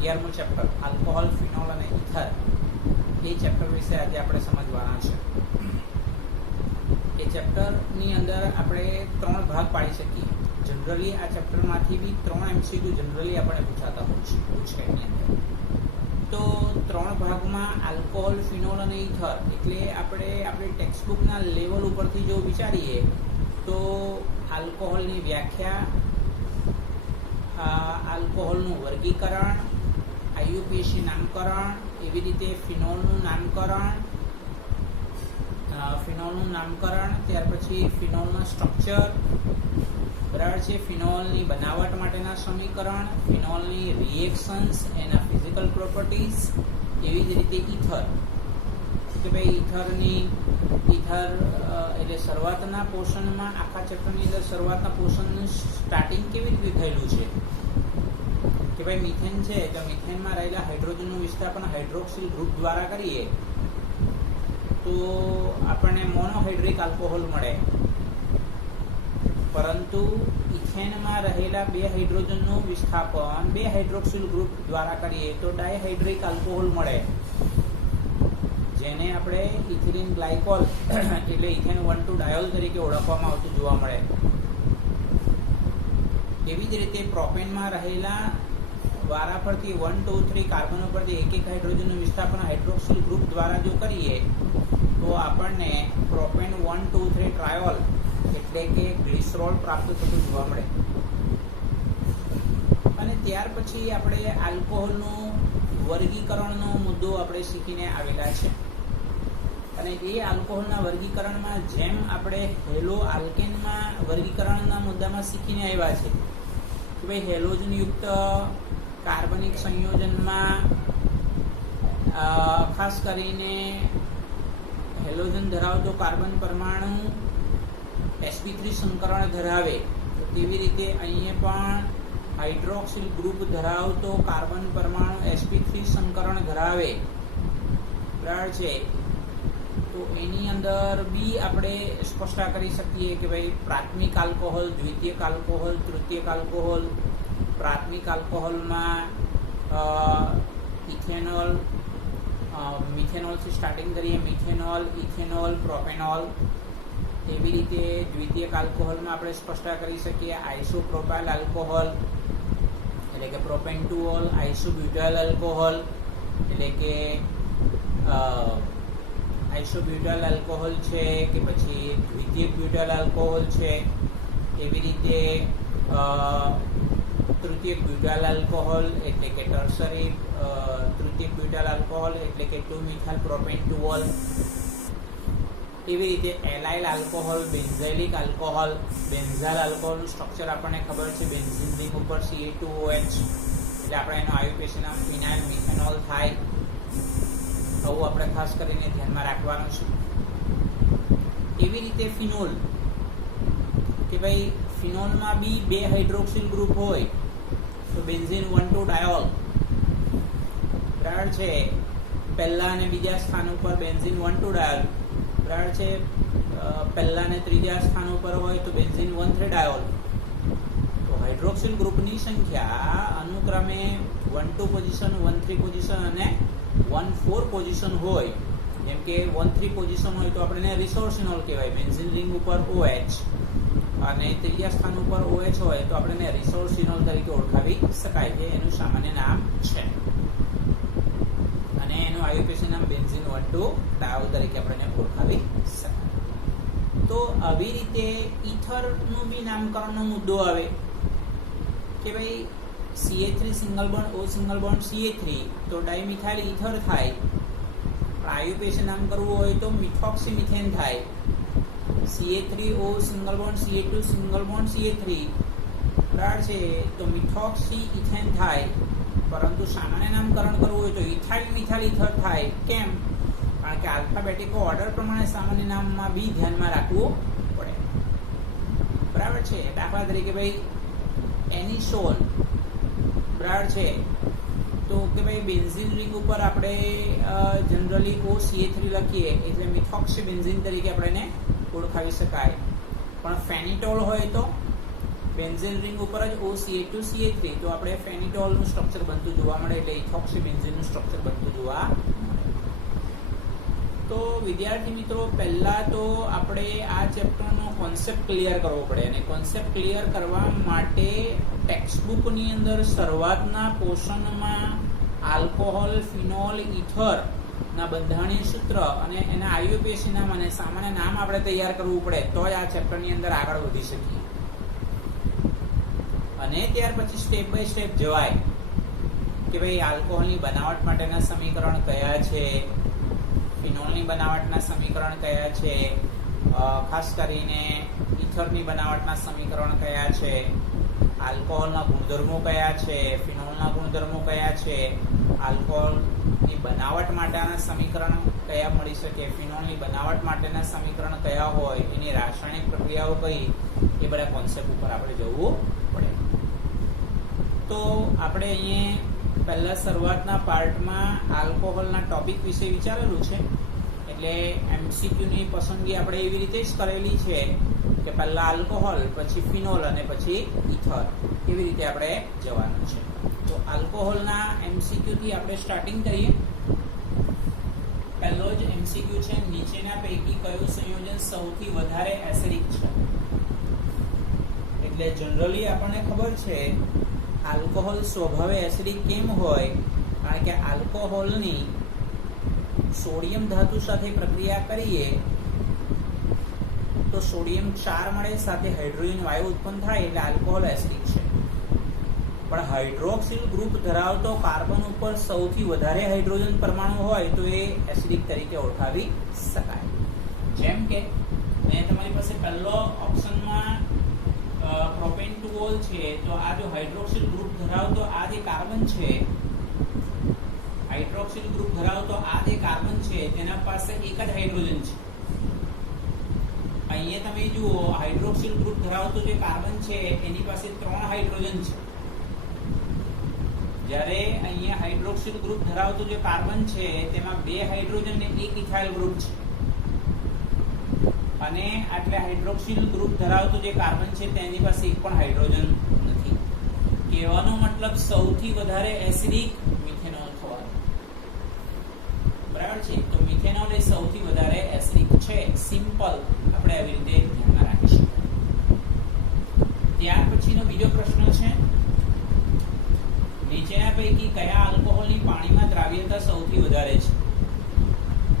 11મું chapter alcohol, phenol અને ether એ chapter વિશે આજે આપણે સમજવાના છે. એ ચેપ્ટરની અંદર આપણે 3 ભાગ પાડી શકીએ. જનરલી આ ચેપ્ટરમાંથી બી 3 MCQ જનરલી આપણે પૂછાતા પૂછે એની અંદર. તો 3 ભાગમાં આલ્કોહોલ, ફિનોલ અને ઇથર એટલે આપણે આપણી ટેક્સ્ટબુકના લેવલ ઉપરથી જો વિચારીએ તો આલ્કોહોલની વ્યાખ્યા, આલ્કોહોલનું વર્ગીકરણ, IUPAC નામકરણ, એવી રીતે ફિનોલનું નામકરણ, ત્યાર પછી ફિનોલના સ્ટ્રક્ચર, બરાબર છે, ફિનોલની બનાવટ માટેના સમીકરણ, ફિનોલની રિએક્શન્સ, એના ફિઝિકલ પ્રોપર્ટીઝ, એવી જ રીતે ઇથર કે ભાઈ ઇથર એટલે શરૂઆતના પોર્શનમાં, આખા ચેપ્ટરની અંદર શરૂઆતના પોર્શનનું સ્ટાર્ટિંગ કેવી રીતે થયેલું છે કે ભાઈ મિથેન છે તો મિથેનમાં રહેલા હાઇડ્રોજનનું વિસ્થાપન હાઇડ્રોક્સિલ ગ્રુપ દ્વારા કરીએ તો આપણને મોનોહાઇડ્રિક આલ્કોહોલ મળે, પરંતુ ઇથેનમાં રહેલા 2 હાઇડ્રોજનનું વિસ્થાપન 2 હાઇડ્રોક્સિલ ગ્રુપ દ્વારા કરીએ તો ડાયહાઇડ્રિક આલ્કોહોલ મળે, જેને આપણે ઇથિલિન ગ્લાયકોલ એટલે ઇથેન 1,2-ડાયોલ તરીકે ઓળખવામાં આવતું જોવા મળે. એવી જ રીતે પ્રોપેનમાં રહેલા વારાફરતી 1, 2, 3 કાર્બનો પરથી એક હાઇડ્રોજનનું વિસ્થાપન હાઇડ્રોક્સિલ ગ્રુપ દ્વારા જો કરીએ તો આપણને પ્રોપેન 1, 2, 3 ટ્રાયોલ એટલે કે ગ્લિસરોલ પ્રાપ્ત થતું જોવા મળે. અને ત્યાર પછી આપણે આલ્કોહોલનું વર્ગીકરણનો મુદ્દો આપણે શીખીને આવેલા છે. અને એ આલ્કોહોલના વર્ગીકરણમાં જેમ આપણે હેલો આલ્કેનમાં વર્ગીકરણના મુદ્દામાં શીખીને આવ્યા છે કે ભાઈ હેલોજનયુક્ત કાર્બનિક સંયોજનમાં ખાસ કરીને હેલોજન ધરાવતો કાર્બન પરમાણુ sp3 સંકરણ ધરાવે, તો તેવી રીતે અહીંયા પણ હાઇડ્રોક્સિલ ગ્રુપ ધરાવતો કાર્બન પરમાણુ sp3 સંકરણ ધરાવે, બરાબર છે. તો એની અંદર બી આપણે સ્પષ્ટ કરી શકીએ કે ભાઈ પ્રાથમિક આલ્કોહોલ, દ્વિતીયક આલ્કોહોલ, તૃતીયક આલ્કોહોલ. પ્રાથમિક આલ્કોહોલમાં ઇથેનોલ, મિથેનોલથી સ્ટાર્ટિંગ કરીએ, મિથેનોલ, ઇથેનોલ, પ્રોપેનોલ. એવી રીતે દ્વિતીયક આલ્કોહોલમાં આપણે સ્પષ્ટ કરી શકીએ આઇસોપ્રોપાઇલ આલ્કોહોલ એટલે કે પ્રોપેન્ટુઓલ, આઇસોબ્યુટાઇલ આલ્કોહોલ એટલે કે આઇસોબ્યુટાઇલ આલ્કોહોલ છે કે પછી દ્વિતીયક બ્યુટાઇલ આલ્કોહોલ છે. એવી રીતે તૃતીયક બ્યુટાઇલ આલ્કોહોલ એટલે કે ટર્સરી તૃતીયક બ્યુટાઇલ આલ્કોહોલ એટલે કે 2-મિથાઇલ પ્રોપેન્ટુઓલ. એવી રીતે એલાઇલ alcohol, benzylic alcohol. Benzyl આલ્કોહોલનું structure આપણને ખબર છે, બેન્ઝીન રિંગ ઉપર Ca2OH એટલે આપણે એનો IUPAC નામ ફિનાઇલ મિથેનોલ થાય. આવું આપણે ખાસ કરીને ધ્યાનમાં રાખવાનું છે. એવી રીતે ફિનોલ કે ભાઈ ફિનોલમાં બી 2 હાઇડ્રોક્સિલ ગ્રુપ હોય તો બેન્ઝીન 1,2-ડાયોલ, બરાબર છે. પહેલા અને બીજા સ્થાન ઉપર બેન્ઝીન 1,2-ડાયોલ, બરાબર છે. પહેલા અને ત્રીજા સ્થાન ઉપર હોય તો બેન્ઝીન 1,3-ડાયોલ. તો હાઇડ્રોક્સિલ ગ્રુપની સંખ્યા અનુક્રમે 1,2 પોઝિશન, 1,3 પોઝિશન અને 1,4 પોઝિશન હોય. જેમ કે 1,3 પોઝિશન હોય તો આપણે રિસોર્સિનોલ કહેવાય, બેન્ઝીન રિંગ ઉપર OH, અને ત્રીજા સ્થાન ઉપર OH હોય તો આપણે રિસોર્સિનોલ તરીકે ઓળખાવી શકાય છે. એનું સામાન્ય નામ છે અને એનું IUPAC નામ બેન્ઝીન 1,2-ડાયોલ તરીકે આપણે ઓળખાવી શકાય. તો આવી રીતે ઇથરનું બી નામકરણનો મુદ્દો આવે કે ભાઈ Ca3 single bond O single bond Ca3 તો ડાયમિથાઇલ ઇથર થાય. IUPAC નામ કરવું હોય તો મિથોક્સીમિથેન થાય. Ca3O single bond Ca2 single bond Ca3, બરાબર છે, તો મિથોક્સી ઇથેન થાય. પરંતુ સામાન્ય નામકરણ કરવું હોય તો ઇથાઇલ મિથાઇલ ઇથર થાય. કેમ? કારણ કે આલ્ફાબેટિક ઓર્ડર પ્રમાણે સામાન્ય નામમાં બી ધ્યાનમાં રાખવું પડે, બરાબર છે. દાખલા તરીકે ભાઈ એનિસોલ, બરાબર છે, તો કે ભાઈ બેન્ઝીન રિંગ ઉપર આપણે જનરલી OCA3 લખીએ એટલે મિથોક્સી બેન્ઝીન તરીકે આપણે એને ઓળખાવી શકાય. પણ ફેનિટોલ હોય તો બેન્ઝીન રિંગ ઉપર જ OCH2CH3 તો આપણે ફેનિટોલનું સ્ટ્રક્ચર બનતું જોવા મળે, એટલે ઇથોક્સીબેન્ઝીનનું સ્ટ્રક્ચર બનતું જોવા મળે. તો વિદ્યાર્થી મિત્રો, પહેલા તો આપણે આ ચેપ્ટરનો કોન્સેપ્ટ ક્લિયર કરવો પડે, અને કોન્સેપ્ટ ક્લિયર કરવા માટે ટેક્સ્ટબુકની અંદર શરૂઆતના પોર્શનમાં આલ્કોહોલ, ફિનોલ, ઇથર ના બંધારણીય સૂત્ર અને એના IUPAC નામ અને સામાન્ય નામ આપણે તૈયાર કરવું પડે, તો જ આ ચેપ્ટરની અંદર આગળ વધી શકીએ. અને ત્યાર પછી સ્ટેપ બાય સ્ટેપ જવાય કે ભાઈ આલ્કોહોલની બનાવટ માટેના સમીકરણ કયા છે, ફિનોલની બનાવટના સમીકરણ કયા છે, ખાસ કરીને ઇથરની બનાવટના સમીકરણ કયા છે, આલ્કોહોલના ગુણધર્મો કયા છે, ફિનોલના ગુણધર્મો કયા છે, આલ્કોહોલની બનાવટ માટેના સમીકરણ કયા મળી શકે, ફિનોલની બનાવટ માટેના સમીકરણ કયા હોય, એની રાસાયણિક પ્રક્રિયાઓ કઈ, એ બધા કોન્સેપ્ટ ઉપર આપણે જવું પડે. તો આપણે અહીંયા પહેલા શરૂઆતના પાર્ટમાં આલ્કોહોલના ટોપિક વિશે વિચારેલું છે, એટલે MCQની પસંદગી આપણે એવી રીતે જ કરેલી છે કે પહેલા આલ્કોહોલ, પછી ફિનોલ અને પછી ઇથર, એવી રીતે આપણે જવાનું છે. તો આલ્કોહોલના MCQ થી આપણે સ્ટાર્ટિંગ કરીએ. પહેલો જ MCQ છે, નીચેના પૈકી કયું સંયોજન સૌથી વધારે એસિડિક છે? એટલે જનરલી આપણને ખબર છે આલ્કોહોલ સ્વભાવે એસિડિક કેમ હોય, કારણ કે આલ્કોહોલની સોડિયમ ધાતુ સાથે પ્રક્રિયા કરીએ તો સોડિયમ ક્ષાર મળે, સાથે હાઇડ્રોજન વાયુ ઉત્પન્ન થાય, એટલે આલ્કોહોલ એસિડિક છે. પણ હાઇડ્રોક્સિલ ગ્રુપ ધરાવતો કાર્બન ઉપર સૌથી વધારે હાઇડ્રોજન પરમાણુ હોય તો એ એસિડિક તરીકે ઓળખાવી શકાય. જેમ કે તમારી પાસે પહેલો ઓપ્શનમાં પ્રોપેન્ટુઓલ છે, તો આ જો હાઇડ્રોક્સિલ ગ્રુપ ધરાવતો આ જે કાર્બન છે, હાઇડ્રોક્સિલ ગ્રુપ ધરાવતો આ જે કાર્બન છે તેના પાસે એક જ હાઇડ્રોજન છે. અહીંયા તમે જુઓ હાઇડ્રોક્સિલ ગ્રુપ ધરાવતો જે કાર્બન છે એની પાસે 3 હાઇડ્રોજન છે, જ્યારે અહીંયા હાઇડ્રોક્સિલ ગ્રુપ ધરાવતો જે કાર્બન છે તેમાં 2 હાઇડ્રોજન ને 1 ઇથાઇલ ગ્રુપ છે. અને આટલે હાઇડ્રોક્સિલ ગ્રુપ ધરાવતો જે કાર્બન છે તેની પાસે એક પણ હાઇડ્રોજન નથી. કહેવાનો મતલબ સૌથી વધારે એસિડિક મિથેનોલ થવાનું, બરાબર છે? તો મિથેનોલ એ સૌથી વધારે એસિડિક છે. સિમ્પલ આપણે આવી રીતે ધ્યાનમાં રાખીશું. ત્યાર પછીનો બીજો પ્રશ્ન છે, નીચેના પૈકી કયા આલ્કોહોલની પાણીમાં દ્રાવ્યતા સૌથી વધારે છે?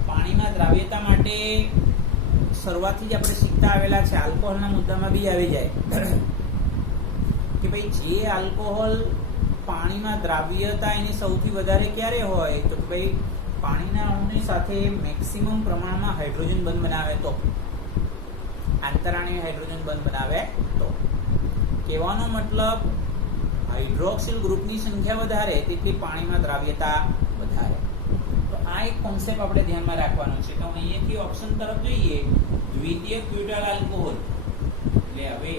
પાણીમાં દ્રાવ્યતા માટે શરૂઆતથી જ આપણે શીખતા આવેલા છે, આલ્કોહોલના મુદ્દામાં બી આવી જાય કે ભાઈ જે આલ્કોહોલ પાણીમાં દ્રાવ્યતા એની સૌથી વધારે ક્યારે હોય, તો ભાઈ પાણીના અણુની સાથે મેક્સિમમ પ્રમાણમાં હાઇડ્રોજન બંધ બનાવે તો, આંતરાણ્વીય હાઇડ્રોજન બંધ બનાવે તો. કહેવાનો મતલબ હાઇડ્રોક્સિલ ગ્રુપની સંખ્યા વધારે તેટલી પાણીમાં દ્રાવ્યતા વધારે. તો આ એક કોન્સેપ્ટ આપણે ધ્યાનમાં રાખવાનો છે. તો અહીંયાથી ઓપ્શન તરફ જોઈએ, દ્વિતીયક બ્યુટાઇલ આલ્કોહોલ. એટલે હવે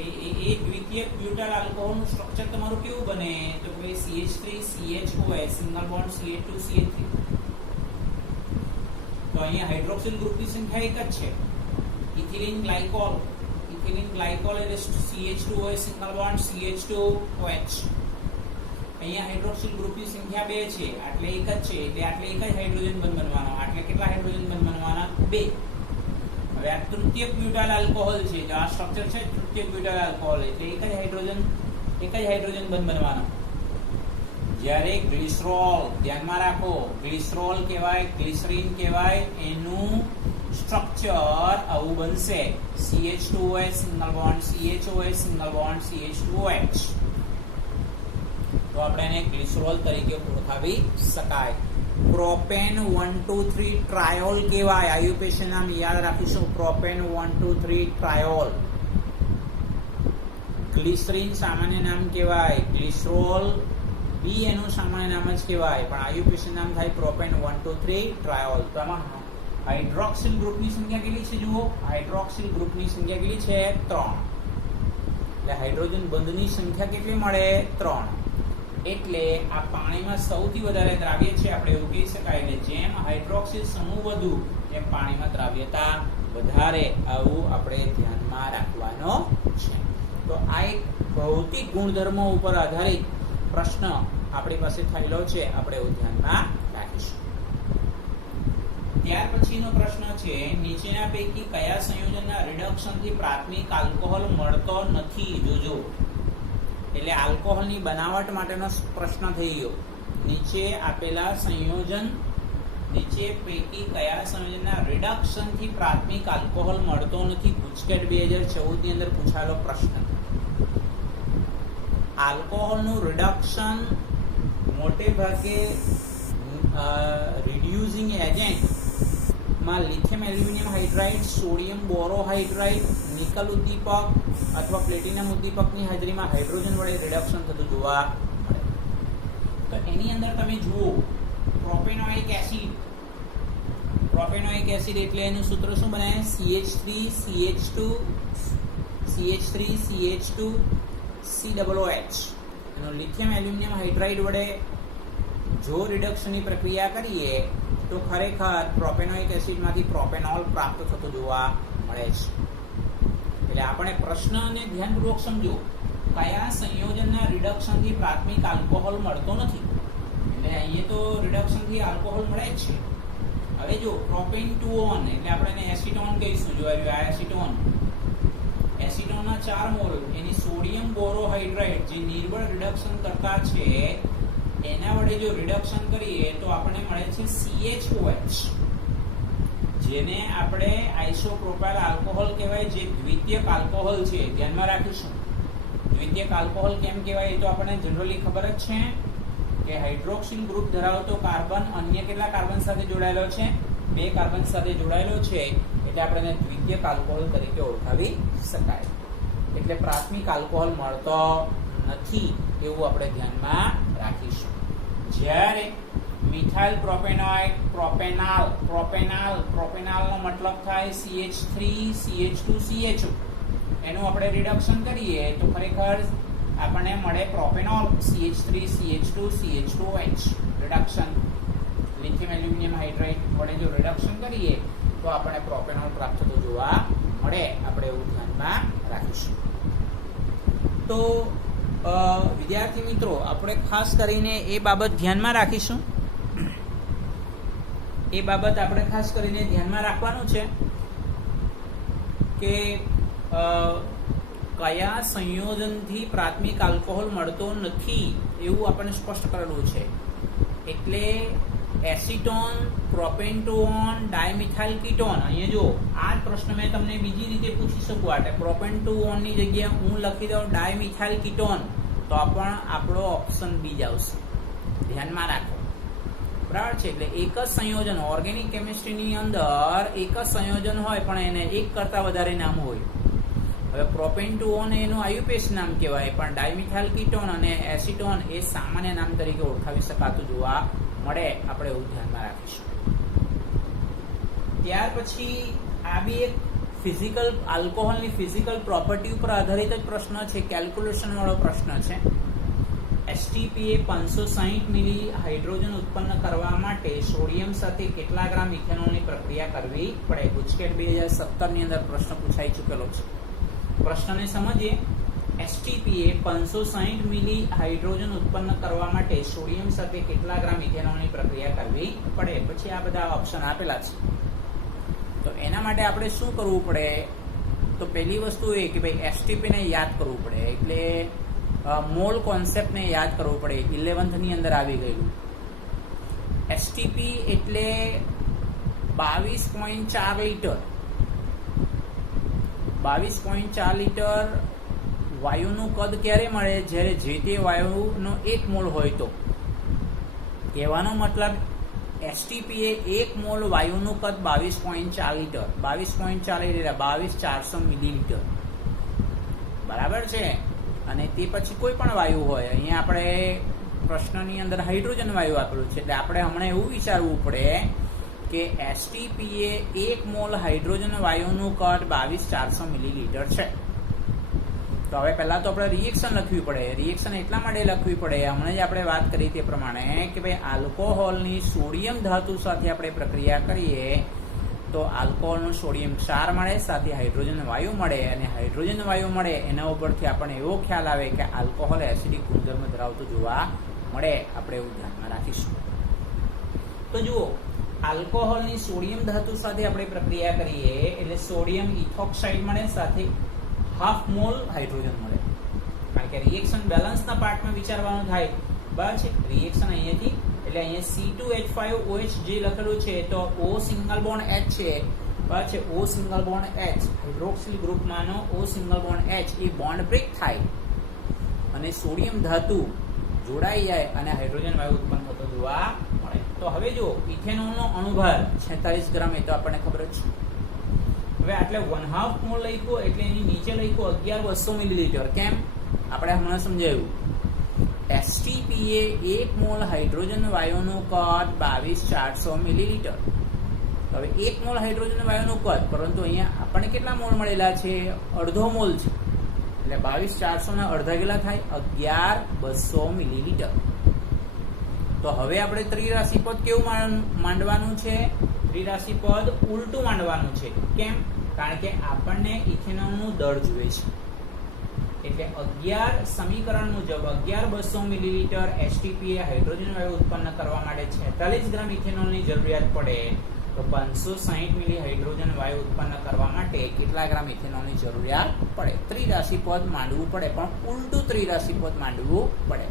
એ દ્વિતીયક બ્યુટાઇલ આલ્કોહોલનું સ્ટ્રક્ચર તમારું કેવું બને, તો ભાઈ CH3CHOS સિંગલ બોન્ડ CH2CH3. તો અહીંયા હાઇડ્રોક્સિલ ગ્રુપની સંખ્યા એક જ છે. ઇથિલિન ગ્લાયકોલ એટલે CH2OH સિંગલ બોન્ડ CH2OH. અહીંયા હાઇડ્રોક્સિલ ગ્રુપની સંખ્યા 2 છે, એટલે એક જ છે, એટલે આટલે એક જ હાઇડ્રોજન બંધ બનવાનો. આટલે કેટલા હાઇડ્રોજન બંધ બનવાના? 2. હવે આ તૃતીયક બ્યુટાઇલ આલ્કોહોલ છે, જો આ સ્ટ્રક્ચર છે તૃતીયક બ્યુટાઇલ આલ્કોહોલ, એટલે એક જ હાઇડ્રોજન બંધ બનવાનો. જ્યારે ગ્લિસરોલ, ધ્યાનમાં રાખો, ગ્લિસરોલ કહેવાય, ગ્લિસરીન કહેવાય, એનું સ્ટ્રક્ચર આવું બનશે, CH2OH single bond CHOH single bond CH2OH. તો આપણે એને ગ્લિસરોલ તરીકે ઓળખાવી શકાય. પ્રોપેન 1,2,3 ટ્રાયોલ કહેવાય. IUPAC નામ યાદ રાખીશું, પ્રોપેન 1,2,3 ટ્રાયોલ. ગ્લિસરીન સામાન્ય નામ કહેવાય, ગ્લિસરોલ બી એનું સામાન્ય નામ જ કહેવાય, પણ IUPAC નામ થાય પ્રોપેન 1,2,3 ટ્રાયોલ. તો આમાં હાઇડ્રોક્સિલ ગ્રુપની સંખ્યા કેટલી છે? જુઓ, હાઇડ્રોક્સિલ ગ્રુપની સંખ્યા કેટલી છે? 3. એટલે હાઇડ્રોજન બંધની સંખ્યા કેટલી મળે? 3. એટલે આ પાણીમાં સૌથી વધારે દ્રાવ્ય છે, આપણે એવું કહી શકાય કે જેમ હાઇડ્રોક્સિલ સમૂહ વધુ એમ પાણીમાં દ્રાવ્યતા વધારે. આવું આપણે ધ્યાનમાં રાખવાનો છે. તો આ એક ભૌતિક ગુણધર્મો ઉપર આધારિત પ્રશ્ન આપણી પાસે થયેલો છે, આપણે એવું ધ્યાનમાં રાખીશું. ત્યાર પછીનો પ્રશ્ન છે, નીચેના પૈકી કયા સંયોજનના રિડક્શનથી પ્રાથમિક આલ્કોહોલ મળતો નથી? જોજો, એટલે આલ્કોહોલની બનાવટ માટેનો પ્રશ્ન થઈ ગયો. નીચે આપેલા સંયોજન, નીચે પૈકી કયા સંયોજનના રિડક્શનથી પ્રાથમિક આલ્કોહોલ મળતો નથી? ગુજકેટ 2014 ની અંદર પૂછાયેલો પ્રશ્ન. આલ્કોહોલનું રિડક્શન મોટે ભાગે રિડ્યુસિંગ એજન્ટ માં lithium aluminium hydride, sodium borohydride, nickel ઉદ્દીપક અથવા પ્લેટિનમ ઉદ્દીપકની હાજરીમાં હાઇડ્રોજન વડે રિડક્શન થતું જોવા મળે. તો એની અંદર તમે જુઓ પ્રોપેનોઇક એસિડ. પ્રોપેનોઇક એસિડ એટલે એનું સૂત્ર શું બને? CH3CH2 એનો લિથિયમ એલ્યુમિનિયમ હાઇડ્રાઇડ વડે જો રિડક્શનની પ્રક્રિયા કરીએ તો ખરેખર પ્રોપેનોઇક એસિડમાંથી પ્રોપેનોલ પ્રાપ્ત થતું જોવા મળે છે. એટલે આપણે પ્રશ્નને ધ્યાનપૂર્વક સમજો. કયા સંયોજનના રિડક્શનથી પ્રાથમિક આલ્કોહોલ મળતો નથી? એટલે અહીંયા તો રિડક્શનથી આલ્કોહોલ મળે જ છે. હવે જો પ્રોપેન ટુ ઓન એટલે આપણે એને એસિટોન કહીશું. જો આ એસિટોન, એસિટોનના 4 મોલ એની સોડિયમ બોરોહાઇડ્રાઇડ જે નિર્બળ રિડક્શન કરતા છે એના વડે જો રિડક્શન કરીએ તો આપણને મળે છે CHOH, જેને આપણે આઇસોપ્રોપાઇલ આલ્કોહોલ કહેવાય, જે દ્વિતીયક આલ્કોહોલ છે. ધ્યાનમાં રાખીશું. દ્વિતીયક આલ્કોહોલ કેમ કહેવાય એ તો આપણને જનરલી ખબર જ છે કે હાઇડ્રોક્સિલ ગ્રુપ ધરાવતો કાર્બન અન્ય કેટલા કાર્બન સાથે જોડાયેલો છે? 2 કાર્બન સાથે જોડાયેલો છે, એટલે આપણે એને દ્વિતીયક આલ્કોહોલ તરીકે ઓળખાવી શકાય. એટલે પ્રાથમિક આલ્કોહોલ મળતો નથી એવું આપણે ધ્યાનમાં રાખીશું. જ્યારે મિથાઇલ પ્રોપેનોઇક, પ્રોપેનાલનો મતલબ થાય CH3CH2CHO, એનું આપણે રિડક્શન કરીએ તો ખરેખર આપણને મળે propanol CH3CH2CH2OH. Reduction lithium aluminium hydride વડે જો રિડક્શન કરીએ તો આપણે પ્રોપેનોલ પ્રાપ્ત થતું જોવા મળે. આપણે એવું ધ્યાનમાં રાખીશું. તો વિદ્યાર્થી મિત્રો, આપણે ખાસ કરીને એ બાબત ધ્યાનમાં રાખીશું. એ બાબત આપણે ખાસ કરીને ધ્યાનમાં રાખવાનું છે કે કયા સંયોજનથી પ્રાથમિક આલ્કોહોલ મળતો નથી એવું આપણને સ્પષ્ટ કરેલું છે. એટલે એસિટોન, પ્રોપેન્ટોન, ડાયમિથાઇલ કીટોન. અહીંયા જો આ પ્રશ્ન મેં તમને બીજી રીતે પૂછી શકું. એટલે પ્રોપેન્ટોનની જગ્યાએ હું લખી દઉં ડાયમિથાઇલ કીટોન, તો પણ આપણો ઓપ્શન બી જ આવશે. ધ્યાનમાં રાખો, બરાબર છે. એટલે એક જ સંયોજન, ઓર્ગેનિક કેમિસ્ટ્રીની અંદર એક જ સંયોજન હોય પણ એને એક કરતા વધારે નામ હોય. હવે પ્રોપેન્ટોન એનું આયુપેસ નામ કહેવાય, પણ ડાયમિથાઇલ કીટોન અને એસિટોન એ સામાન્ય નામ તરીકે ઓળખાવી શકાતું જોવા મળે. આપણે એવું ધ્યાનમાં રાખીશું. ત્યાર પછી આ બી એક ફિઝિકલ આલ્કોહોલની ફિઝિકલ પ્રોપર્ટી ઉપર આધારિત જ પ્રશ્ન છે, કેલ્ક્યુલેશન વાળો પ્રશ્ન છે. STPA 560 મિલી હાઇડ્રોજન ઉત્પન્ન કરવા માટે સોડિયમ સાથે કેટલા ગ્રામ ઇથેનોલની પ્રક્રિયા કરવી પડે? ગુજકેટ 2017 ની અંદર પ્રશ્ન પૂછાઈ ચૂકેલો છે. પ્રશ્નને સમજીએ. STPA 560 મિલી હાઇડ્રોજન ઉત્પન્ન કરવા માટે સોડિયમ સાથે કેટલા ગ્રામ ઇથેનોલની પ્રક્રિયા કરવી પડે? પછી આ બધા ઓપ્શન આપેલા છે. તો એના માટે આપણે શું કરવું પડે? તો પહેલી વસ્તુ એ કે ભાઈ STP ને યાદ કરવું પડે. એટલે મોલ કોન્સેપ્ટને યાદ કરવું પડે. 11th ની અંદર આવી ગયેલું. STP એટલે 22.4 લીટર. 22.4 લીટર વાયુનું કદ ક્યારે મળે? જ્યારે જે તે વાયુનો 1 મોલ હોય તો. કહેવાનો મતલબ STPA 1 મોલ વાયુનું કદ 22.4 લીટર. 22.4 એટલે 22,400 મિલીલીટર. બરાબર છે. અને તે પછી કોઈ પણ વાયુ હોય. અહીંયા આપણે પ્રશ્નની અંદર હાઇડ્રોજન વાયુ આપેલું છે, એટલે આપણે હમણાં એવું વિચારવું પડે કે STPA 1 મોલ હાઇડ્રોજન વાયુનું કદ 22,400 મિલીલીટર છે. તો હવે પહેલા તો આપણે રિએક્શન લખવી પડે. રિએક્શન એટલા માટે લખવી પડે, હમણાં જ આપણે વાત કરી તે પ્રમાણે કે ભાઈ આલ્કોહોલની સોડિયમ ધાતુ સાથે આપણે પ્રક્રિયા કરીએ તો આલ્કોહોલનો સોડિયમ ક્ષાર મળે, સાથે હાઇડ્રોજન વાયુ મળે, અને હાઇડ્રોજન વાયુ મળે એના ઉપરથી આપણને એવો ખ્યાલ આવે કે આલ્કોહોલ એસિડિક ગુણધર્મ ધરાવતું જોવા મળે. આપણે એવું ધ્યાનમાં રાખીશું. તો જુઓ, આલ્કોહોલની સોડિયમ ધાતુ સાથે આપણે પ્રક્રિયા કરીએ એટલે સોડિયમ ઇથોક્સાઇડ મળે, સાથે હાફ મોલ હાઇડ્રોજન મળે. કારણ કે રિએક્શન બેલેન્સના પાર્ટમાં વિચારવાનું થાય, બરાબર છે. રિએક્શન અહીંયાથી એટલે અહીંયા C2H5OH જે લખેલું છે તો O સિંગલ બોન્ડ H છે, બરાબર છે. O single bond H hydroxyl ગ્રુપમાંનો O સિંગલ બોન્ડ H એ બોન્ડ બ્રેક થાય અને સોડિયમ ધાતુ જોડાઈ જાય અને હાઇડ્રોજન વાયુ ઉત્પન્ન થતો જોવા મળે. તો હવે જો ઇથેનોલનો અણુભાર 46 ગ્રામ, એ તો આપણને ખબર જ છે. હવે આટલે 1/2 મોલ લખ્યો એટલે એની નીચે લખ્યો 11200 મિલીલીટર. કેમ? આપણે હમણાં સમજાયું. STPA 1 મોલ હાઇડ્રોજન વાયુનું કદ 22400 મિલીલીટર. હવે 1 મોલ હાઇડ્રોજન વાયુનું કદ, પરંતુ અહીંયા આપણને કેટલા મોલ મળેલા છે? અડધો મોલ છે. એટલે 22400 ના અડધા કેટલા થાય? 11200 મિલીલીટર. તો હવે આપણે ત્રિરાશિ પદ કેવું માંડવાનું છે? ત્રિરાશિ પદ ઉલટું માંડવાનું છે. કેમ? કારણ કે આપણને ઇથેનોલનું દળ જોઈએ છે. એટલે 11 સમીકરણ મુજબ 11200 મિલીલીટર STPA હાઇડ્રોજન વાયુ ઉત્પન્ન કરવા માટે 46 ગ્રામ ઇથેનોલની જરૂરિયાત પડે, તો 560 મિલી હાઇડ્રોજન વાયુ ઉત્પન્ન કરવા માટે કેટલા ગ્રામ ઇથેનોલની જરૂરિયાત પડે? ત્રિરાશિ પદ માંડવું પડે, પણ ઉલટું ત્રિરાશિ પદ માંડવું પડે.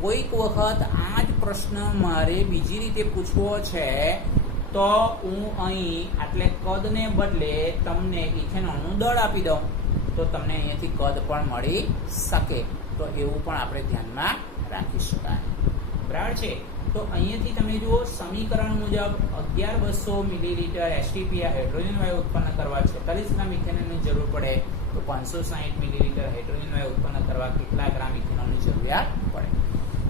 કોઈક વખત આ જ પ્રશ્ન મારે બીજી રીતે પૂછવો છે તો હું અહીં આટલે કદને બદલે તમને ઇથેનોલનું દળ આપી દઉં, તો તમને અહીંયાથી કદ પણ મળી શકે. તો એવું પણ આપણે ધ્યાનમાં રાખી શકાય. બરાબર છે. તો અહીંયાથી તમે જુઓ, સમીકરણ મુજબ 11200 મિલીલીટર STPA હાઇડ્રોજન વાયુ ઉત્પન્ન કરવા 46 ગ્રામ ઇથેનોલની જરૂર પડે, તો 560 મિલીલીટર હાઇડ્રોજન વાયુ ઉત્પન્ન કરવા કેટલા ગ્રામ ઇથેનોલની જરૂરિયાત પડે?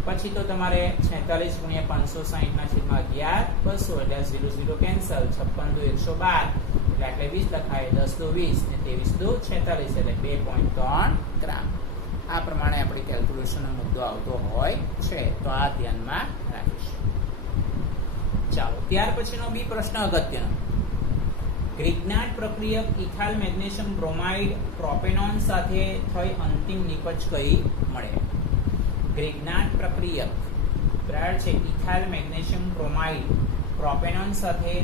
પછી તો તમારે 46 ગુણ્યા 560 ના છેદમાં 11 200 એટલે 0 0 કેન્સલ, 56 112 એટલે આટલે 20 લખાય, 10 2 20 ને 23 2 46 એટલે 2.3 ગ્રામ. આ પ્રમાણે આપણી કેલ્ક્યુલેશનનો મુદ્દો આવતો હોય છે, તો આ ધ્યાનમાં રાખીશું. ચાલો, ત્યાર પછીનો બી પ્રશ્ન અગત્યનો. ગ્રિગ્નાર્ડ પ્રક્રિયક ઇથાઇલ મેગ્નેશિયમ બ્રોમાઇડ પ્રોપેનોન સાથે થઈ અંતિમ નિપજ કઈ મળે? ગ્રિગ્નાર્ડ પ્રક્રિયક, બરાબર છે, ઇથાઇલ મેગ્નેશિયમ બ્રોમાઇડ પ્રોપેનોન સાથે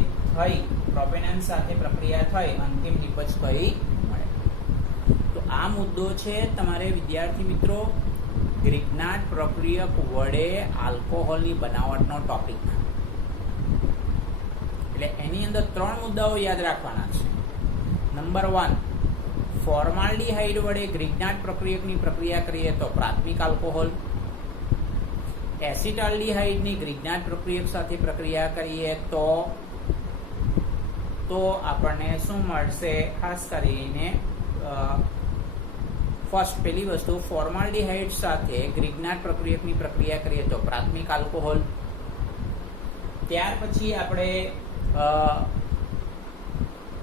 પ્રક્રિયા થઈ અંતિમ નિપજ કઈ મળે? તો આ મુદ્દો છે તમારે વિદ્યાર્થી મિત્રો ગ્રિગ્નાર્ડ પ્રક્રિયક વડે આલ્કોહોલની બનાવટનો ટોપિક. એટલે એની અંદર 3 મુદ્દાઓ યાદ રાખવાના છે. નંબર 1, ફોર્માલ્ડિહાઇડ વડે ગ્રિગ્નાર્ડ પ્રક્રિયકની પ્રક્રિયા કરીએ તો પ્રાથમિક આલ્કોહોલ. એસિટાલ્ડિહાઇડની ગ્રિગ્નાર્ડ પ્રક્રિયક સાથે પ્રક્રિયા કરીએ તો આપણને શું મળશે? ખાસ કરીને પહેલી વસ્તુ, ફોર્માલ્ડિહાઇડ સાથે ગ્રિગ્નાર્ડ પ્રક્રિયકની પ્રક્રિયા કરીએ તો પ્રાથમિક આલ્કોહોલ. ત્યાર પછી આપણે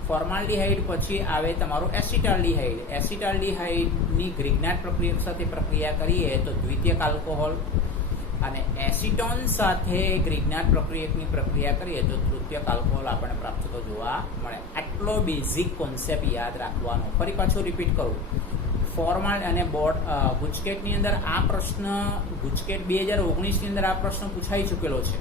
ફોર્માલ્ડિહાઇડ પછી આવે તમારું એસિટાલ્ડિહાઇડ. એસિટાલ્ડિહાઇડની ગ્રિગ્નાર્ડ પ્રક્રિયક સાથે પ્રક્રિયા કરીએ તો દ્વિતીયક આલ્કોહોલ, અને એસિટોન સાથે ગ્રિગ્નાર્ડ પ્રક્રિયકની પ્રક્રિયા કરીએ તો તૃતીયક આલ્કોહોલ આપણને પ્રાપ્ત થતો જોવા મળે. આટલો બેઝિક કોન્સેપ્ટ યાદ રાખવાનો. ફરી પાછું રિપીટ કરું. ફોર્માલ અને બોર્ડ ગુજકેટની અંદર આ પ્રશ્ન, ગુજકેટ 2019 ની અંદર આ પ્રશ્ન પૂછાઈ ચૂકેલો છે.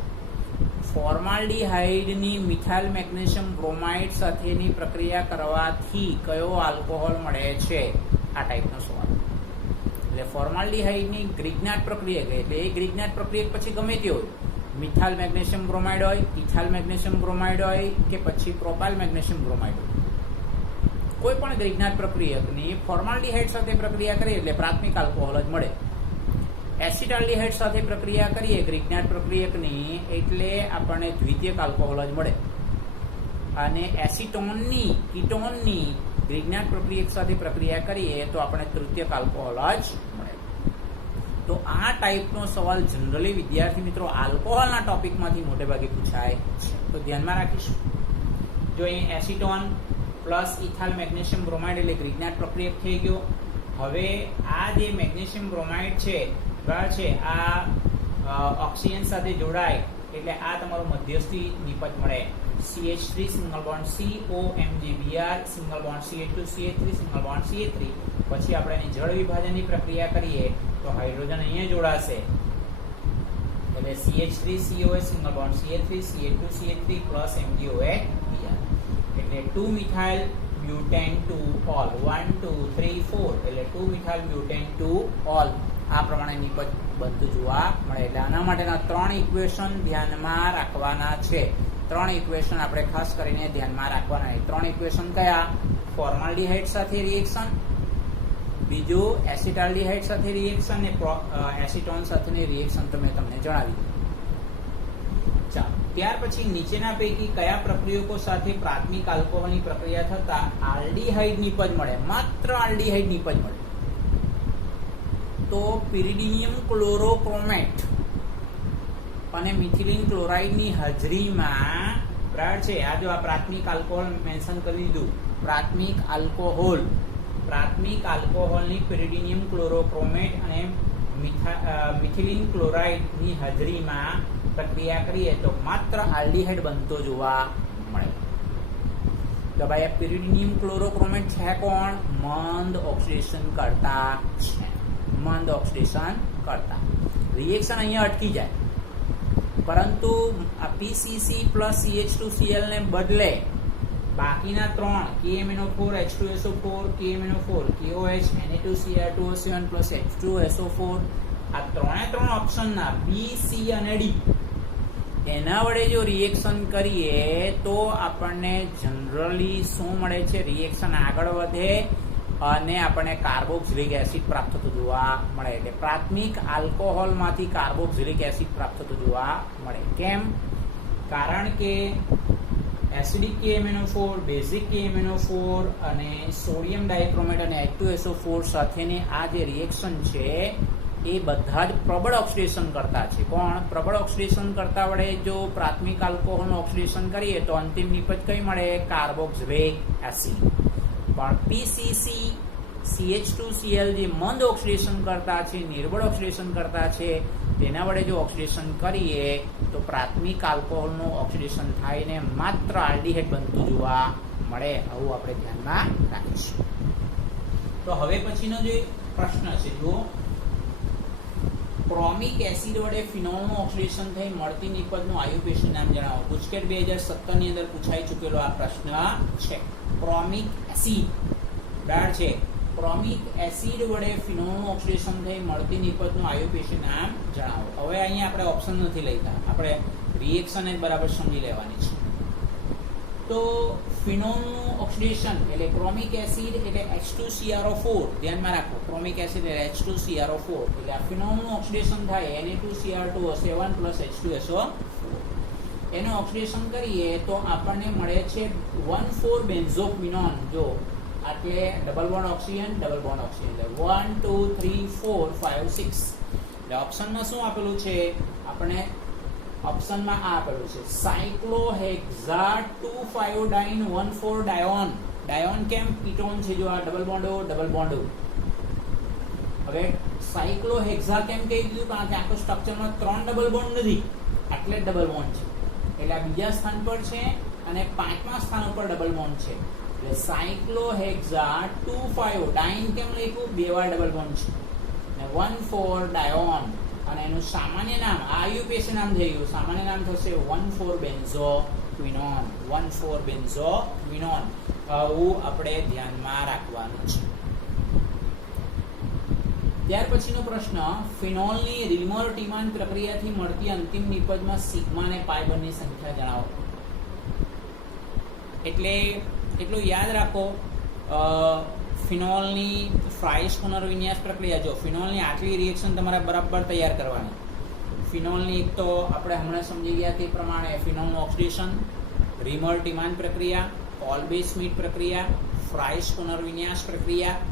ફોર્માલ્ડિહાઇડની મિથાઇલ મેગ્નેશિયમ બ્રોમાઇડ સાથેની પ્રક્રિયા કરવાથી કયો આલ્કોહોલ મળે છે? આ ટાઈપનો સવાલ. એટલે ફોર્માલ્ડિહાઇડની ગ્રિગ્નાર્ડ પ્રક્રિયક, એટલે એ ગ્રિગ્નાર્ડ પ્રક્રિયક પછી ગમે તે હોય, મિથાઇલ મેગ્નેશિયમ બ્રોમાઇડ હોય, ઇથાઇલ મેગ્નેશિયમ બ્રોમાઇડ હોય કે પછી પ્રોપાઇલ મેગ્નેશિયમ બ્રોમાઇડ હોય, કોઈ પણ ગ્રિગ્નાર્ડ પ્રક્રિયકની ફોર્માલ્ડિહાઇડ સાથે પ્રક્રિયા કરીએ એટલે પ્રાથમિક આલ્કોહોલ જ મળે. એસિટાલ્ડિહાઇડ સાથે પ્રક્રિયા કરીએ ગ્રિગ્નાર્ડ પ્રક્રિયકની એટલે આપણને દ્વિતીયક આલ્કોહોલ જ મળે. અને કીટોનની ગ્રિગ્નાર્ડ પ્રક્રિયક સાથે પ્રક્રિયા કરીએ તો આપણે તૃતીયક આલ્કોહોલ જ મળે. તો આ ટાઈપનો સવાલ જનરલી વિદ્યાર્થી મિત્રો આલ્કોહોલના ટોપિકમાંથી મોટે ભાગે પૂછાય છે, તો ધ્યાનમાં રાખીશું. જો અહીં acetone plus ethyl magnesium bromide એટલે ગ્રિગ્નાર્ડ પ્રક્રિયક થઈ ગયો. હવે આ જે મેગ્નેશિયમ બ્રોમાઇડ છે, બરાબર છે, આ ઓક્સિજન સાથે જોડાય એટલે આ તમારું મધ્યસ્થી નિપજ મળે. CH3 single bond COMgBr single bond CH2 CH3 single bond CH3. પછી આપણે એની જળ વિભાજનની પ્રક્રિયા કરીએ તો હાઇડ્રોજન અહીંયા જોડાશે એટલે CH3COH single bond CH3 CH2 CH3 plus MgOH એટલે 2 મિથાઇલ બ્યુટેન 2 ઓલ 1 2 3 4 એટલે 2 મિથાઇલ બ્યુટેન 2 ઓલ આ પ્રમાણે નિપજ બનતું જોવા મળે. એટલે આના માટેના 3 ઇક્વેશન ધ્યાનમાં રાખવાના છે. 3 ઇક્વેશન આપણે ખાસ કરીને ધ્યાનમાં રાખવાના છે. 3 ઇક્વેશન કયા? ફોર્માલ્ડિહાઇડ સાથે રિએક્શન, બીજું એસિટાલ્ડિહાઇડ સાથે રિએક્શન અને એસિટોન સાથેની રિએક્શન તો મેં તમને જણાવી. ચાલો, ત્યાર પછી નીચેના પૈકી કયા પ્રક્રિયકો સાથે પ્રાથમિક આલ્કોહોલની પ્રક્રિયા થતા આલ્ડીહાઇડ નિપજ મળે? માત્ર આલ્ડીહાઇડ નિપજ મળે તો પિરિડિયમ ક્લોરોક્રોમેટ અને મિથિલિન ક્લોરાઇડની હાજરીમાં બરાબર છે. આ જો આ પ્રાથમિક આલ્કોહોલ મેન્શન કરી દીધું. પ્રાથમિક આલ્કોહોલની પિરિડિયમ ક્લોરોક્રોમેટ અને મિથિલિન ક્લોરાઇડની હાજરીમાં પ્રક્રિયા કરીએ તો માત્ર આલ્ડીહાઇડ બનતો જોવા મળે. તો ભાઈ આ પિરિડિયમ ક્લોરોક્રોમેટ છે કોણ? મંદ ઓક્સિડેશન કરતા છે. મંદ ઓક્સિડેશન કરતા રિએક્શન અહીંયા અટકી જાય, પરંતુ આ PCC પ્લસ CH2Cl ને બદલે બાકીના 3 KMnO4 H2SO4 KMnO4 KOH Na2Cr2O7 plus H2SO4 આ ત્રણે ઓપ્શનના B, C અને D એના વડે જો રિએક્શન કરીએ તો આપણને જનરલી શું મળે છે? રિએક્શન આગળ વધે અને આપણને કાર્બોક્સિલિક એસિડ પ્રાપ્ત થતું જોવા મળે. એટલે પ્રાથમિક આલ્કોહોલમાંથી કાર્બોક્સિલિક એસિડ પ્રાપ્ત થતું જોવા મળે. કેમ? કારણ કે એસિડિક KMnO4, બેઝિક KMnO4 અને સોડિયમ ડાયક્રોમેટ અને H2SO4 સાથેની આ જે રિએક્શન છે એ બધા જ પ્રબળ ઓક્સિડેશન કરતા છે. કોણ? પ્રબળ ઓક્સિડેશન કરતા વડે જો પ્રાથમિક આલ્કોહોલનું ઓક્સિડેશન કરીએ તો અંતિમ નિપજ કઈ મળે? Carboxylic acid. પણ PCC CH2Cl જે મંદ ઓક્સિડેશન કરતા છે, નિર્બળ ઓક્સિડેશન કરતા છે, તેના વડે જો ઓક્સિડેશન કરીએ તો પ્રાથમિક આલ્કોહોલનું ઓક્સિડેશન થાયને માત્ર આલ્ડીહાઇડ બનતું જોવા મળે. આવું આપણે ધ્યાનમાં રાખીશું. તો હવે પછીનો જે પ્રશ્ન છે જુઓ, ક્રોમિક એસિડ વડે ફિનોલનું ઓક્સિડેશન થઈ મળતી નિપજનું આયુપેશન નામ જણાવો. ગુજકેટ 2017 ની અંદર પૂછાઈ ચૂકેલો આ પ્રશ્ન છે. ક્રોમિક એસિડ બરાબર છે. ક્રોમિક એસિડ વડે ફિનોલનું ઓક્સિડેશન થઈ મળતી નિપજનું આયુપેશન નામ જણાવો. હવે અહીંયા આપણે ઓપ્શન નથી લેતા, આપણે રિએક્શન જ બરાબર સમજી લેવાની છે. તો ફિનોલનું ઓક્સિડેશન એટલે ક્રોમિક એસિડ એટલે H2CrO4 ધ્યાનમાં રાખો. ક્રોમિક એસિડ એટલે H2CrO4 એટલે આ ફિનોલનું ઓક્સિડેશન થાય Na2Cr2O7 પ્લસ H2SO4 એનું ઓક્સિડેશન કરીએ તો આપણને મળે છે 1,4-બેન્ઝોક્વિનોન. જો એટલે ડબલ બોન્ડ ઓક્સિજન એટલે 1 2 3 4 5 6 એટલે ઓપ્શનમાં શું આપેલું છે? આપણે ઓપ્શનમાં આ આપેલું છે સાયક્લોહેક્ઝા 2,5-ડાઇન 1,4-ડાયોન. ડાયોન કેમ? કીટોન છે. જો આ ડબલ બોન્ડ O. હવે સાયક્લોહેક્ઝા કેમ કહી દીધું? કારણ કે આખું સ્ટ્રક્ચરમાં 3 ડબલ બોન્ડ નથી, એટલે ડબલ બોન્ડ છે. એટલે આ બીજા સ્થાન પર છે અને 5મા સ્થાન ઉપર ડબલ બોન્ડ છે. એટલે સાયક્લોહેક્ઝા 2,5 ડાઇન કેમ લખ્યું? 2 વાર ડબલ બોન્ડ છે અને 1,4-ડાયોન અને એનું સામાન્ય નામ આયુપેશન નામ થઈ ગયું. સામાન્ય નામ થશે 1,4-બેન્ઝોક્વિનોન. 1,4-બેન્ઝોક્વિનોન. આવું આપણે ધ્યાનમાં રાખવાનું છે. ત્યાર પછીનો પ્રશ્ન, ફિનોલની રીમર-ટીમાન પ્રક્રિયાથી મળતી અંતિમ નિપજમાં સિગ્મા અને પાઈ બંને સંખ્યા જણાવો. એટલે એટલું યાદ રાખો, ફિનોલની ફ્રાઇસ પુનર્વિન્યાસ પ્રક્રિયા, જો ફિનોલની આટલી રિએક્શન તમારે બરાબર તૈયાર કરવાની. ફિનોલની એક તો આપણે હમણાં સમજી ગયા તે પ્રમાણે ફિનોલનું ઓક્સિડેશન, રીમર-ટીમાન પ્રક્રિયા, કોલ્બે-સ્મિટ પ્રક્રિયા, ફ્રાઇસ પુનર્વિન્યાસ પ્રક્રિયા,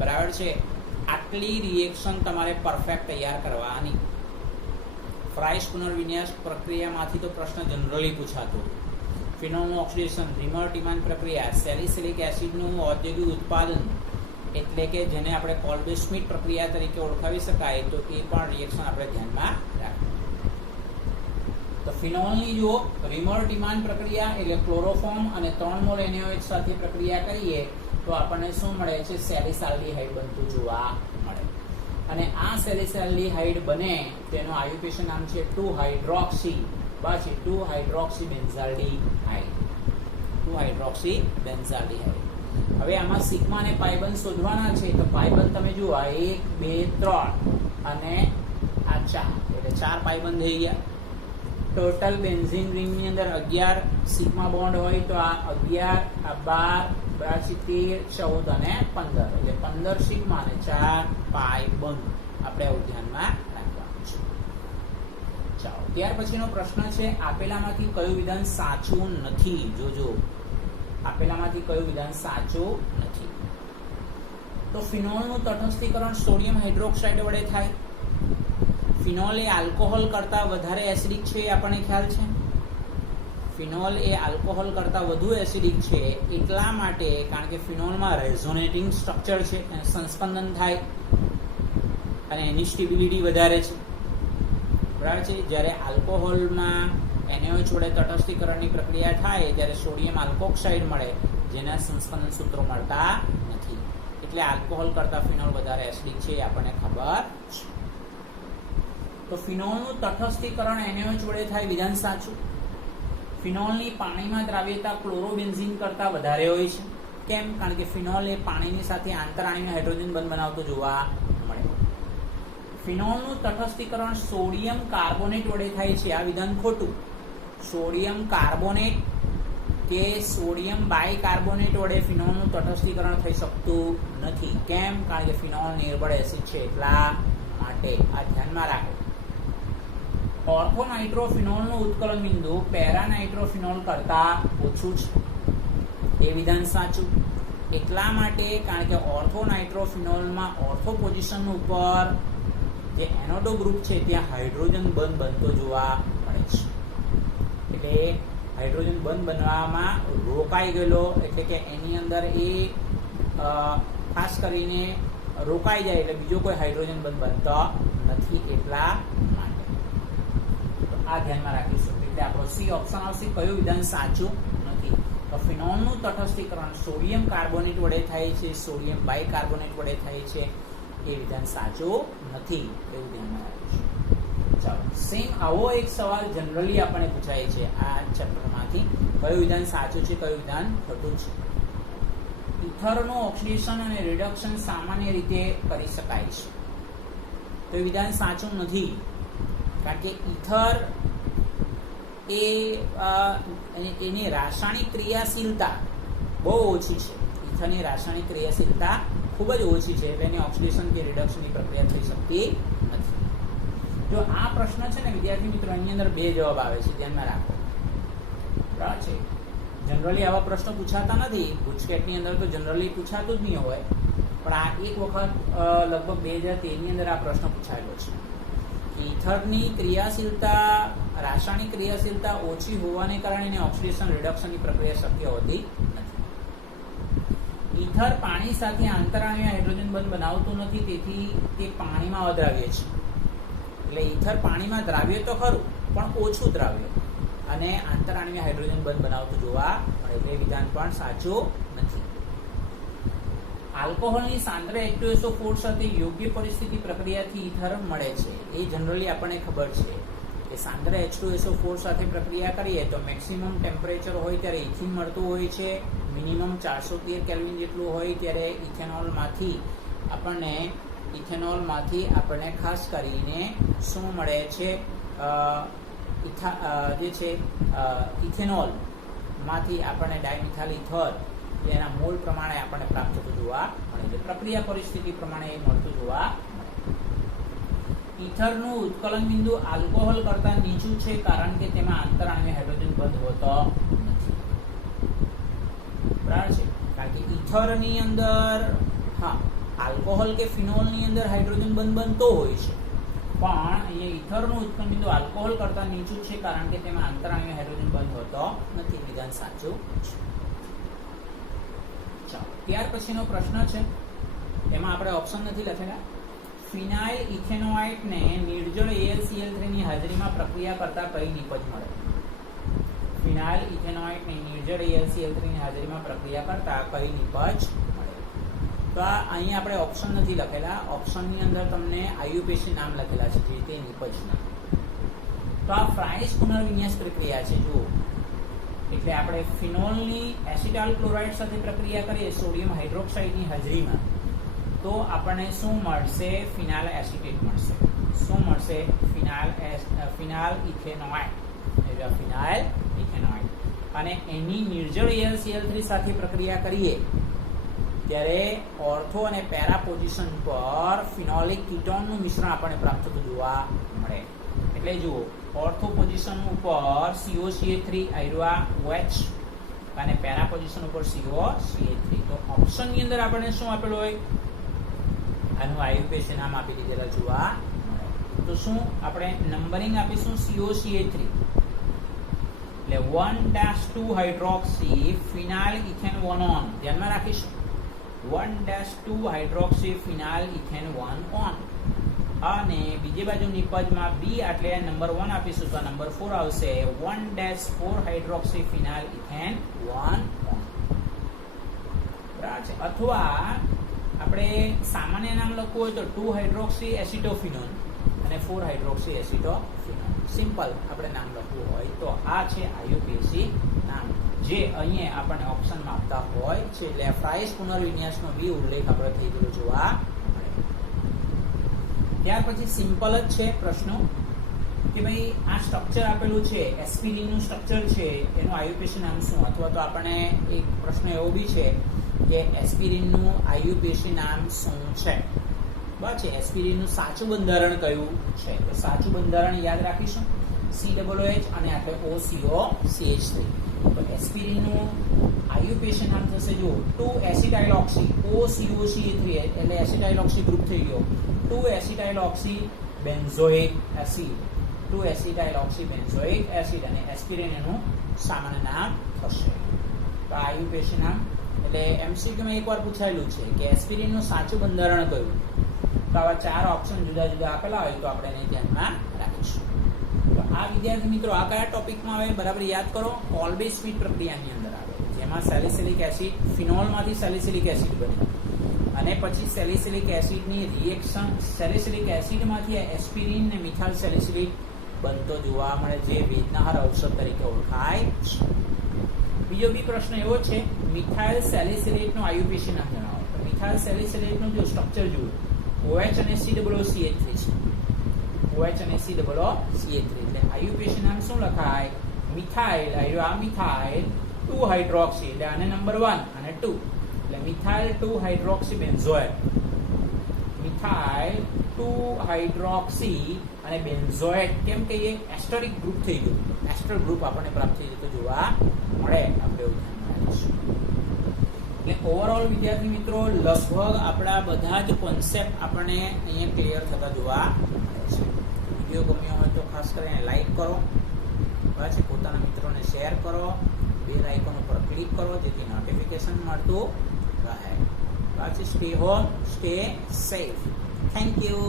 બરાબર છે. આટલી રિએક્શન તમારે પરફેક્ટ તૈયાર કરવાની. ફ્રાઇસ પુનર્વિન્યાસ પ્રક્રિયામાંથી તો પ્રશ્ન જનરલી પૂછાતો. ફિનોલનું ઓક્સિડેશન, રીમર-ટીમાન પ્રક્રિયા, સેલિસિલિક એસિડનું ઔદ્યોગિક ઉત્પાદન એટલે કે જેને આપણે કોલ્બે-સ્મિટ પ્રક્રિયા તરીકે ઓળખાવી શકાય, તો એ પણ રિએક્શન આપણે ધ્યાનમાં રાખવું. તો ફિનોલની જુઓ રિમર ડિમાન્ડ પ્રક્રિયા એટલે ક્લોરોફોર્મ અને 3 મોલ NaOH સાથે પ્રક્રિયા કરીએ તો આપણને શું મળે છે? સેલિસાલ્ડીહાઇડ બનતું જોવા મળે. અને આ સેલિસાલ્ડીહાઇડ બને તેનું આયુપેશન નામ છે 2-હાઇડ્રોક્સી પાછી 2-હાઇડ્રોક્સી બેન્ઝાલ્ડીહાઇડ. હવે આમાં સિગ્મા અને પાઈ બંધ શોધવાના છે તો પાઈ બંધ તમે જુઓ 1 2 3 અને આ 4 એટલે 4 પાઈ બંધ થઈ ગયા. ટોટલ બેન્ઝીન રિંગની અંદર 11 સિગ્મા બોન્ડ હોય તો આ 11 આ 12 13 14 અને 15 એટલે 15 સિગ્મા અને 4 પાઈ બંધ આપણે આવું ધ્યાનમાં રાખવાનું છે. ચાલો ત્યાર પછીનો પ્રશ્ન છે આપેલામાંથી કયું વિધાન સાચું નથી? જોજો આપેલામાંથી કયું વિધાન સાચું નથી? તો ફિનોલનું તટસ્થીકરણ સોડિયમ હાઇડ્રોક્સાઇડ વડે થાય. ફિનોલ એ આલ્કોહોલ કરતા વધારે એસિડિક છે એ આપણને ખ્યાલ છે. ફિનોલ એ આલ્કોહોલ કરતા વધુ એસિડિક છે એટલા માટે કારણ કે ફિનોલમાં રેઝોનેટિંગ સ્ટ્રક્ચર છે, સંસ્પંદન થાય અને એની સ્ટેબિલિટી વધારે છે. બરાબર છે. જ્યારે આલ્કોહોલમાં NaOH વડે તટસ્થીકરણની પ્રક્રિયા થાય ત્યારે સોડિયમ આલ્કોક્સાઇડ મળે જેના સંસ્પંદન સૂત્રો મળતા નથી. એટલે આલ્કોહોલ કરતા ફિનોલ વધારે એસિડિક છે એ આપણને ખબર છે. તો ફિનોલનું તટસ્થીકરણ NaOH વડે થાય વિધાન સાચું. ફિનોલની પાણીમાં દ્રાવ્યતા ક્લોરોબેન્ઝીન કરતા વધારે હોય છે. કેમ? કારણ કે ફિનોલ એ પાણીની સાથે આંતરાણીનું હાઇડ્રોજન બંધ બનાવતો જોવા મળે. ફિનોલનું તટસ્થીકરણ સોડિયમ કાર્બોનેટ વડે થાય છે આ વિધાન ખોટું. સોડિયમ કાર્બોનેટ કે સોડિયમ બાયકાર્બોનેટ વડે ફિનોલનું તટસ્થીકરણ થઈ શકતું નથી. કેમ? કારણ કે ફિનોલ નિર્બળ એસિડ છે એટલા માટે આ ધ્યાનમાં રાખો. ઓર્થોનાઇટ્રોફિનોલનું ઉત્કલન બિંદુ પેરાનાઇટ્રોફિનોલ કરતા ઓછું છે એ વિધાન સાચું. એટલા માટે કારણ કે ઓર્થોનાઇટ્રોફિનોલમાં ઓર્થો પોઝિશન ઉપર જે એનોડો ગ્રુપ છે ત્યાં હાઇડ્રોજન બંધ બનતો જોવા મળે છે. એટલે હાઇડ્રોજન બંધ બનવામાં રોકાઈ ગયેલો એટલે કે એની અંદર એ ખાસ કરીને રોકાઈ જાય એટલે બીજો કોઈ હાઇડ્રોજન બંધ બનતો નથી એટલા માટે. તો આ ધ્યાનમાં રાખીશું. એટલે આપણો સી ઓપ્શન આવશે. કયું વિધાન સાચું નથી? તો ફિનોલનું તટસ્થીકરણ સોડિયમ કાર્બોનેટ વડે થાય છે, સોડિયમ બાયકાર્બોનેટ વડે થાય છે એ વિધાન સાચું નથી એવું ધ્યાનમાં રાખીશું. ચાલો સેમ આવો એક સવાલ જનરલી આપણને પૂછાય છે આ ચેપ્ટરમાંથી. કયું વિધાન સાચું છે, કયું વિધાન ખોટું છે? ઇથરનું ઓક્સિડેશન અને રિડક્શન સામાન્ય રીતે કરી શકાય છે તો એ વિધાન સાચું નથી. કારણ કે ઇથર એની રાસાયણિક ક્રિયાશીલતા બહુ ઓછી છે. ઇથરની રાસાયણિક ક્રિયાશીલતા ખૂબ જ ઓછી છે એટલે એની ઓક્સિડેશન કે રિડક્શનની પ્રક્રિયા થઈ શકતી નથી. જો આ પ્રશ્ન છે ને વિદ્યાર્થી મિત્રો એની અંદર 2 જવાબ આવે છે ધ્યાનમાં રાખો. બરાબર છે. જનરલી આવા પ્રશ્નો પૂછાતા નથી. ગુજકેટની અંદર તો જનરલી પૂછાતું જ નહીં હોય પણ આ એક વખત લગભગ 2013ની અંદર આ પ્રશ્ન પૂછાયેલો છે. ઇથરની ક્રિયાશીલતા રાસાયણિક ક્રિયાશીલતા ઓછી હોવાને કારણે એને ઓક્સિડેશન રિડક્શનની પ્રક્રિયા શક્ય હોતી નથી. ઇથર પાણી સાથે આંતરાણ્વીય હાઇડ્રોજન બંધ બનાવતું નથી તેથી તે પાણીમાં અદ્રાવ્ય છે. એટલે ઇથર પાણીમાં દ્રાવ્ય તો ખરું પણ ઓછું દ્રાવ્ય અને આંતરાણ્વીય હાઇડ્રોજન બંધ બનાવતું જોવા મળે. એટલે વિધાન પણ સાચું નથી. આલ્કોહોલની સાંદ્ર H2SO4 સાથે યોગ્ય પરિસ્થિતિ પ્રક્રિયાથી ઇથર મળે છે. એ જનરલી આપણને ખબર છે કે સાંદ્ર H2SO4 સાથે પ્રક્રિયા કરીએ તો મેક્સિમમ ટેમ્પરેચર હોય ત્યારે ઇથિન મળતું હોય છે. મિનિમમ 413 કેલ્વિન જેટલું હોય ત્યારે ઇથેનોલમાંથી આપણને ખાસ કરીને શું મળે છે? જે છે ઇથેનોલમાંથી આપણને ડાયમિથાઇલ ઇથર એના મોલ પ્રમાણે આપણને પ્રાપ્ત થતું જોવા મળે છે. પ્રક્રિયા પરિસ્થિતિ પ્રમાણે એ મળતું જોવા મળે. ઇથરનું ઉત્કલન બિંદુ આલ્કોહોલ કરતા નીચું છે કારણ કે તેમાં આંતરાણ્વીય હાઇડ્રોજન બંધ હોતો નથી. બરાબર છે. કારણ કે ઇથરની અંદર આલ્કોહોલ કે ફિનોલની અંદર હાઇડ્રોજન બંધ બનતો હોય છે પણ અહીંયા ઇથરનું ઉત્કલન બિંદુ આલ્કોહોલ કરતા નીચું છે કારણ કે તેમાં આંતરાણ્વીય હાઇડ્રોજન બંધ હોતો નથી. વિધાન સાચું છે. ચાલો ત્યાર પછીનો પ્રશ્ન છે એમાં આપણે ઓપ્શન નથી લખેલા. ફિનાઇલ ઇથેનોઆઇટ ને નિર્જળ AlCl3 ની હાજરીમાં પ્રક્રિયા કરતા કઈ નિપજ મળે? ફિનાઇલ ઇથેનોઆઇટ ને નિર્જળ AlCl3 ની હાજરીમાં પ્રક્રિયા કરતા કઈ નિપજ મળે? તો અહીં આપણે ઓપ્શન નથી લખેલા, ઓપ્શનની અંદર તમને IUPAC નામ લખેલા છે, જે તે નિપજના. તો આ ફ્રાઇસ પુનર્વિન્યાસ પ્રક્રિયા છે. જુઓ, એટલે આપણે ફિનોલની એસિટાઇલ ક્લોરાઇડ સાથે પ્રક્રિયા કરીએ સોડિયમ હાઇડ્રોક્સાઇડની હાજરીમાં, તો આપણને શું મળશે? ફિનાઇલ એસિટેટ મળશે. શું મળશે? ફિનાઇલ ઇથેનોઆઇડ. ફિનાઇલ ઇથેનોઆઇડ. અને એની નિર્જળ AlCl3 સાથે પ્રક્રિયા કરીએ ત્યારે ઓર્થો અને પેરા પોઝિશન પર ફિનોલિક કીટોનનું મિશ્રણ આપણને પ્રાપ્ત થતું જોવા મળે. એટલે જુઓ, ઓર્થો પોઝિશન ઉપર COCH3 આયરુઆ OH અને પેરા પોઝિશન ઉપર COCH3. તો ઓપ્શનની અંદર આપણને શું આપેલું હોય? આનું IUPAC નામ આપી દીધેલા જોવા મળે. તો શું આપણે નંબરિંગ આપીશું? COCH3 એટલે 1-2 હાઇડ્રોક્સી ફિનાઇલ ઇથેન 1 ઓન. ધ્યાનમાં રાખીશું, 1-2 હાઇડ્રોક્સી ફિનાઇલ ઇથેન 1 ઓન. અને બીજી બાજુ નિપજમાં B એટલે નંબર 1 આપીશું તો નંબર 4 આવશે, 1-4 હાઇડ્રોક્સી ફિનાઇલ ઇથેન 1 ઓન. બરાબર છે. અથવા આપણે સામાન્ય નામ લખવું હોય તો 2 હાઇડ્રોક્સી એસિટોફિનોન અને 4 હાઇડ્રોક્સી એસિટોફિનોન. સિમ્પલ આપણે નામ લખવું હોય તો આ છે IUPAC નામ, જે અહીંયા આપણને ઓપ્શનમાં આપતા હોય છે. એટલે ફ્રાઇસ પુનર્વિન્યાસનો બી ઉલ્લેખ આપણે થઈ ગયેલો જોવા મળે. ત્યાર પછી સિમ્પલ જ છે પ્રશ્નો કે ભાઈ આ સ્ટ્રક્ચર આપેલું છે, એસ્પિરિનનું સ્ટ્રક્ચર છે, એનું IUPAC નામ શું? અથવા તો આપણને એક પ્રશ્ન એવો બી છે કે એસ્પિરિનનું IUPAC નામ શું છે? બરાબર છે. એસ્પિરિનનું સાચું બંધારણ કયું છે? તો સાચું બંધારણ યાદ રાખીશું, COOH અને આપણે OCOCH3. તો એસ્પિરિનનું IUPAC નામ થશે જો 2-એસિટાઇલોક્સી OCOCH3 એટલે એસિટાઇલોક્સી ગ્રુપ થઈ ગયો, 2-એસિટાઇલોક્સી બેન્ઝોઇક એસિડ, 2-એસિટાઇલોક્સી બેન્ઝોઇક એસિડ. અને એસ્પિરિન એનું સામાન્ય નામ થશે. તો IUPAC નામ એટલે MCQ માં એકવાર પૂછાયેલું છે કે એસ્પિરિનનું સાચું બંધારણ કયું? તો આવા 4 ઓપ્શન જુદા જુદા આપેલા હોય તો આપણે એને ધ્યાનમાં રાખીશું. તો આ વિદ્યાર્થી મિત્રો આ કયા ટોપિકમાં આવે બરાબર યાદ કરો? કોલ્બે સ્વીટ પ્રક્રિયાની અંદર આવે, જેમાં સેલિસિલિક એસિડ ફિનોલમાંથી સેલિસિલિક એસિડ બને અને પછી સેલિસિલિક એસિડની રિએક્શન સેલિસિલિક એસિડમાંથી એસ્પિરિન ને મિથાઇલ સેલિસિલિક બનતો જોવા મળે, જે વેદનાહાર ઔષધ તરીકે ઓળખાય છે. બીજો બી પ્રશ્ન એવો છે, મિથાઇલ સેલિસિલેટનું IUPAC નામ જણાવો. તો મિથાઇલ સેલિસિલેટનું જો સ્ટ્રક્ચર જુઓ, OH અને COOH છે, OH અને COOH. એટલે IUPAC નામ શું લખાય? મિથાઇલ, આ મિથાઇલ 2 હાઇડ્રોક્સી એટલે આને નંબર 1 અને 2 એટલે methyl 2 hydroxy benzoate, methyl 2 hydroxy અને બેન્ઝોએટ. કેમ કે એ એસ્ટરિક ગ્રુપ થઈ ગયું, એસ્ટર ગ્રુપ આપણને પ્રાપ્ત થઈ જતો જોવા મળે. આપણે એવું ધ્યાનમાં રાખીશું. એટલે ઓવરઓલ વિદ્યાર્થી મિત્રો લગભગ આપણા બધા જ કોન્સેપ્ટ આપણને અહીંયા ક્લિયર થતા જોવા મળે છે. વિડીયો ગમ્યો હોય તો ખાસ કરીને લાઈક કરો, પછી પોતાના મિત્રોને શેર કરો, બેલ આઇકોન ઉપર ક્લિક કરો જેથી નોટિફિકેશન મળતું રહે. પછી stay home, stay safe. Thank you.